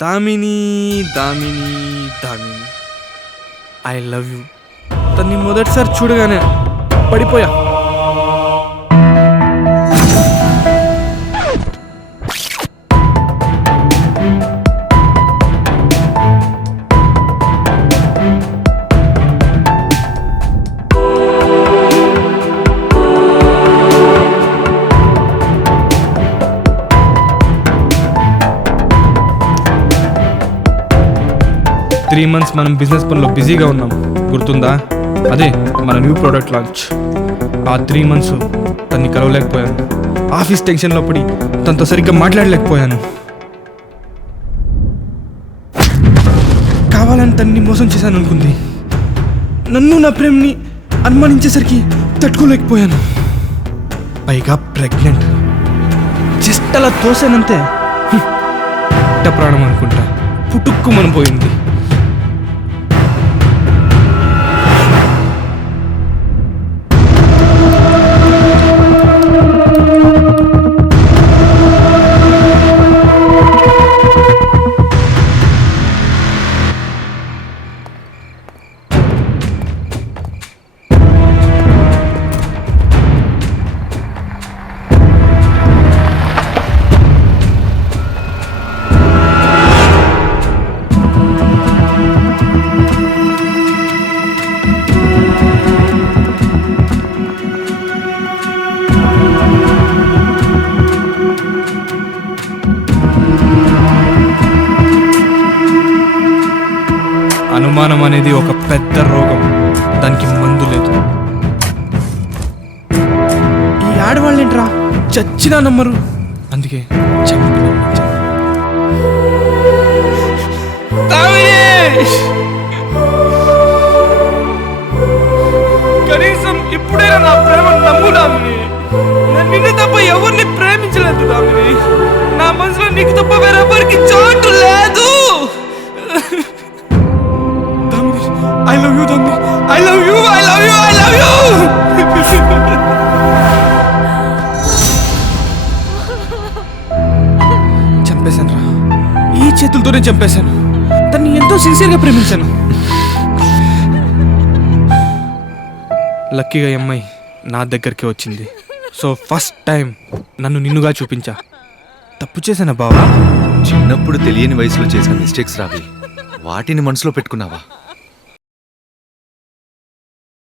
Damini Damini Damini I love you. తన్ని మొదటిసారి చూడగానే పడిపోయా. త్రీ మంత్స్ మనం బిజినెస్ పనిలో బిజీగా ఉన్నాం, గుర్తుందా? అదే మన న్యూ ప్రోడక్ట్ లాంచ్. ఆ 3 months తన్ని కలవలేకపోయాను. ఆఫీస్ టెన్షన్లో పడి తనతో సరిగ్గా మాట్లాడలేకపోయాను. కావాలని తన్ని మోసం చేశాను అనుకుంది. నన్ను నా ప్రేమని అనుమానించేసరికి తట్టుకోలేకపోయాను. పైగా ప్రెగ్నెంట్. జస్ట్ అలా తోసానంతే, పుట్ట ప్రాణం అనుకుంటా పుట్టుక్కుమని పోయింది. అనుమానం అనేది ఒక పెద్ద రోగం, దానికి మందు లేదు. ఈ ఆడవాళ్ళేంట్రా చచ్చినా నమ్మరు, అందుకే చంపి నమ్మించాను. కనీసం ఇప్పుడైనా నా ప్రేమ నమ్ము దామిని. నేను నిన్ను తప్ప ఎవరిని ప్రేమించలేదు దామిని. నా మనసులో నీకు తప్ప వేరెవరికి చోటు లేదు. I love you, Dami. I love you, I love you, I love you. చంపేశాను రా, ఈ చేతులతోనే చంపేశాను. తన్ని ఎంతో సిన్సియర్గా ప్రేమించాను. లక్కీగా ఈ అమ్మాయి నా దగ్గరికి వచ్చింది. సో ఫస్ట్ టైం నన్ను నిన్నుగా చూపించా. తప్పు చేశానా బావా? చిన్నప్పుడు తెలియని వయసులో చేసిన మిస్టేక్స్ రావి, వాటిని మనసులో పెట్టుకున్నావా?